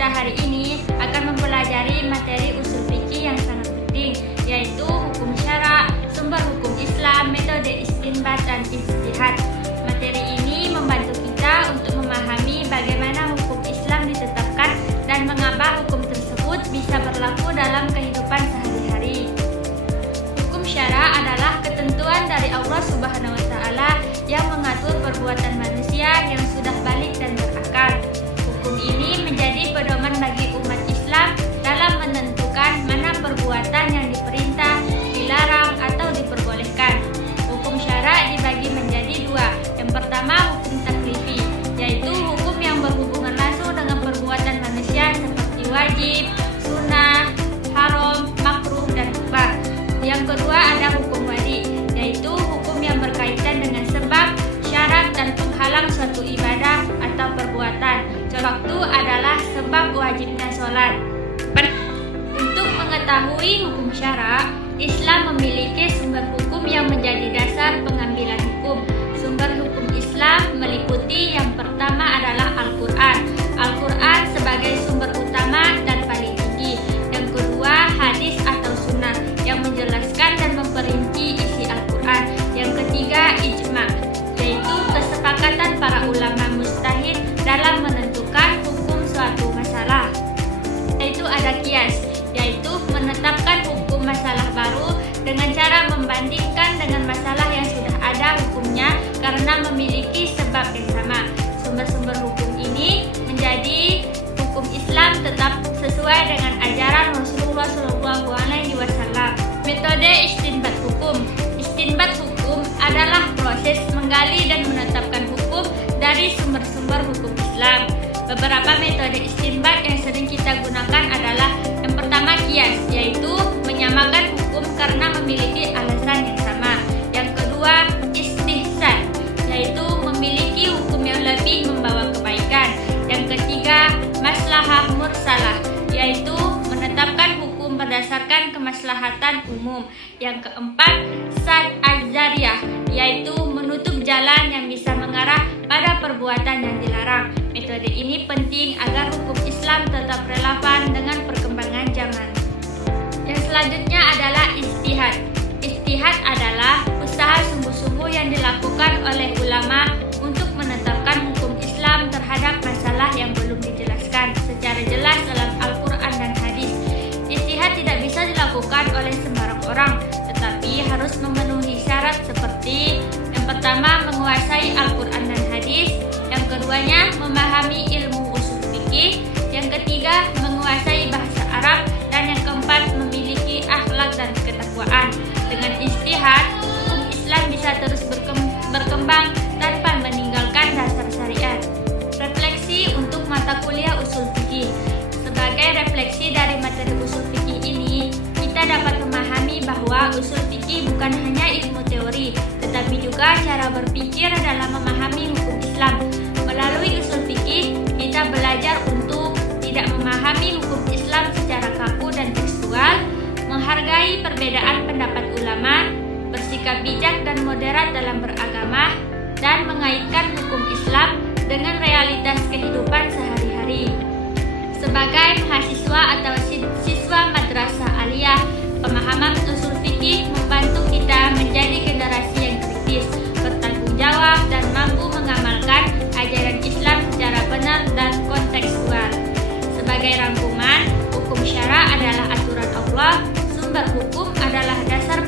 kita hari ini akan mempelajari materi usul fikih yang sangat penting, yaitu hukum syara, sumber hukum Islam, metode istinbat dan ijtihad. Materi ini membantu kita untuk memahami bagaimana hukum Islam ditetapkan dan mengapa hukum tersebut bisa berlaku dalam kehidupan sehari-hari. Hukum syara adalah ketentuan dari Allah Subhanahu wa Ta'ala yang mengatur perbuatan manusia yang sudah balik dan berakal. Hukum ini menjadi pedoman bagi umat Islam dalam menentukan mana perbuatan yang diperintah, dilarang, atau diperbolehkan. Hukum syara dibagi menjadi dua. Yang pertama, hukum taklifi, yaitu hukum yang berhubungan langsung dengan perbuatan manusia seperti wajib, sunnah, haram, makruh, dan mubah. Yang kedua ada hukum wali, yaitu hukum yang berkaitan dengan sebab, syarat, dan penghalang suatu ibadah atau perbuatan. Contoh adalah sebab wajibnya sholat. Untuk mengetahui hukum syara, Islam memiliki sumber hukum yang menjadi dasar pengambilan hukum. Sumber hukum Islam meliputi yang pertama adalah Al-Quran. Al-Quran sebagai sumber utama dan paling tinggi. Yang kedua, hadis atau sunnah yang menjelaskan dan memperinci isi Al-Quran. Yang ketiga, ijma, yaitu kesepakatan para ulama mujtahid dalam menentukan hukum suatu masalah. Yaitu ada qiyas, yaitu menetapkan hukum masalah baru dengan cara membandingkan dengan masalah yang sudah ada hukumnya karena memiliki sebab yang sama. Sumber-sumber hukum ini menjadi hukum Islam tetap sesuai dengan ajaran Rasulullah SAW. Metode istinbat hukum. Istinbat hukum adalah proses menggali dan menetapkan hukum dari sumber-sumber hukum Islam. Beberapa metode istinbat yang sering kita gunakan adalah yang pertama qiyas, yaitu menyamakan hukum karena memiliki alasan yang sama. Yang kedua, istihsan, yaitu memiliki hukum yang lebih membawa kebaikan. Yang ketiga, maslahah mursalah, yaitu menetapkan hukum berdasarkan kemaslahatan umum. Yang keempat, sad az-zariyah, yaitu menutup jalan yang bisa mengarah pada perbuatan yang dilarang. Metode ini penting agar hukum Islam tetap relevan dengan perkembangan zaman. Yang selanjutnya adalah ijtihad. Ijtihad adalah usaha sungguh-sungguh yang dilakukan oleh ulama untuk menetapkan hukum Islam terhadap masalah yang belum dijelaskan secara jelas dalam Al-Quran dan hadis. Ijtihad tidak bisa dilakukan oleh sembarang orang, tetapi harus memenuhi syarat seperti yang pertama, menguasai Al-Quran dan hadis. Yang keduanya, memahami ilmu usul fikih. Yang ketiga, menguasai bahasa Arab. Dan yang keempat, memiliki akhlak dan ketakwaan. Dengan ijtihad, hukum Islam bisa terus berkembang tanpa meninggalkan dasar syariat. Refleksi untuk mata kuliah usul fikih. Sebagai refleksi dari materi usul fikih ini, kita dapat memahami bahwa usul fikih bukan hanya ilmu teori, tetapi juga cara berpikir dalam memahami hukum Islam. Melalui usul fikih, kita belajar untuk tidak memahami hukum Islam secara kaku dan tekstual, menghargai perbedaan pendapat ulama, bersikap bijak dan moderat dalam beragama, dan mengaitkan hukum Islam dengan realitas kehidupan sehari-hari. Sebagai mahasiswa atau siswa madrasah aliyah, pemahaman usul fikih membantu kita menjadi generasi yang kritis, bertanggung jawab, dan mampu mengamalkan ajaran Islam secara benar dan kontekstual. Sebagai rangkuman, hukum syara adalah aturan Allah, sumber hukum adalah dasar